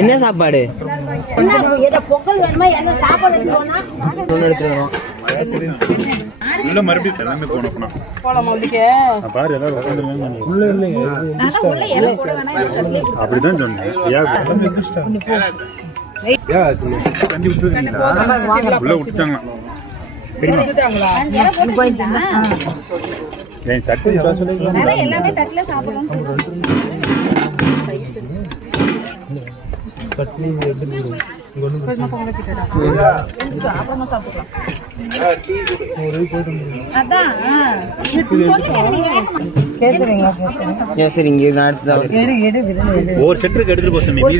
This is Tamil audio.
என்ன சாப்பாடு? பொங்கல் வேணுமா? என்ன சாப்பாடு எடுத்துருவோம்? மறுபடியும் எல்லாமே அப்படிதான் சொன்னேன். உள்ள விட்டுட்டாங்க. எல்லாமே தட்டுல சாப்பிடணும். ஒரு செட்டுக்கு எடுத்துட்டு போக சொன்னீங்க.